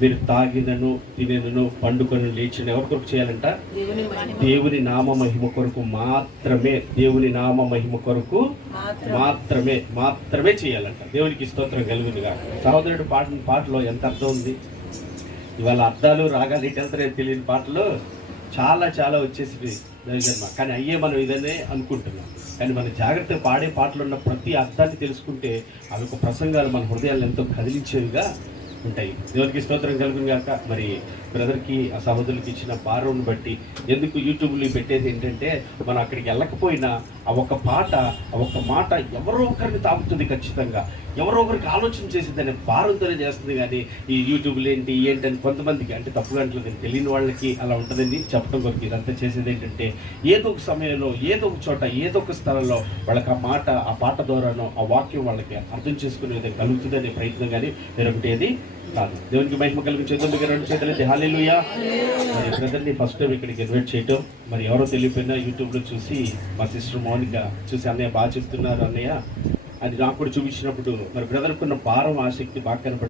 మీరు తాగినను తినను పండుకొని లేచిన ఎవరి కొరకు చేయాలంట? దేవుని నామ మహిమ కొరకు మాత్రమే. దేవుని నామ మహిమ కొరకు మాత్రమే చేయాలంట. దేవునికి స్తోత్రం కలుగునుగా. సహోదరుడు పాటలో ఎంత అర్థం ఉంది. ఇవాళ అర్థాలు రాగాలు ఇటు వెళ్తారో తెలియని పాటలు చాలా వచ్చేసి దైవజన్మ. కానీ అయ్యే మనం ఇదనే అనుకుంటున్నాం. కానీ మన జాగ్రత్తగా పాడే పాటలు ఉన్న ప్రతి అర్థాన్ని తెలుసుకుంటే అవి ఒక ప్రసంగాలు మన హృదయాలను ఎంతో కదిలించేవిగా ఉంటాయి. దేవునికి స్తోత్రం కలుగును గాక. మరి బ్రదర్కి ఆ సహోదరులకి ఇచ్చిన భారంను బట్టి ఎందుకు యూట్యూబ్లో పెట్టేది ఏంటంటే, మనం అక్కడికి వెళ్ళకపోయినా ఆ ఒక్క మాట ఎవరో ఒకరిని తాకుతుంది. ఖచ్చితంగా ఎవరో ఒకరికి ఆలోచన చేసింది అనే భారంతోనే చేస్తుంది. కానీ ఈ యూట్యూబ్లు ఏంటని కొంతమందికి అంటే తప్పుగా అంటలేదు, తెలియని వాళ్ళకి అలా ఉంటుందని చెప్పడం కొరకు ఇదంతా చేసేది ఏంటంటే, ఏదో ఒక సమయంలో ఏదో ఒక చోట ఏదో ఒక స్థలంలో వాళ్ళకి ఆ పాట ద్వారానో ఆ వాక్యం వాళ్ళకి అర్థం చేసుకునే విధంగా కలుగుతుందనే ప్రయత్నం కానీ వేరొకటి ఏది కాదు. దేవునికి మహిమ కలిగించేందుకు 2 చేతులైతే హల్లెలూయా. మరి బ్రదర్ని ఫస్ట్ టైం ఇక్కడికి ఇన్వైట్ చేయటం, మరి ఎవరో తెలియపోయినా యూట్యూబ్లో చూసి మా సిస్టర్ మౌనిక చూసి అన్నయ్య బాగా చెప్తున్నారు అన్నయ్య అని నాకు కూడా చూపించినప్పుడు మరి బ్రదర్కున్న భారం ఆసక్తి బాగా కనపడుతుంది.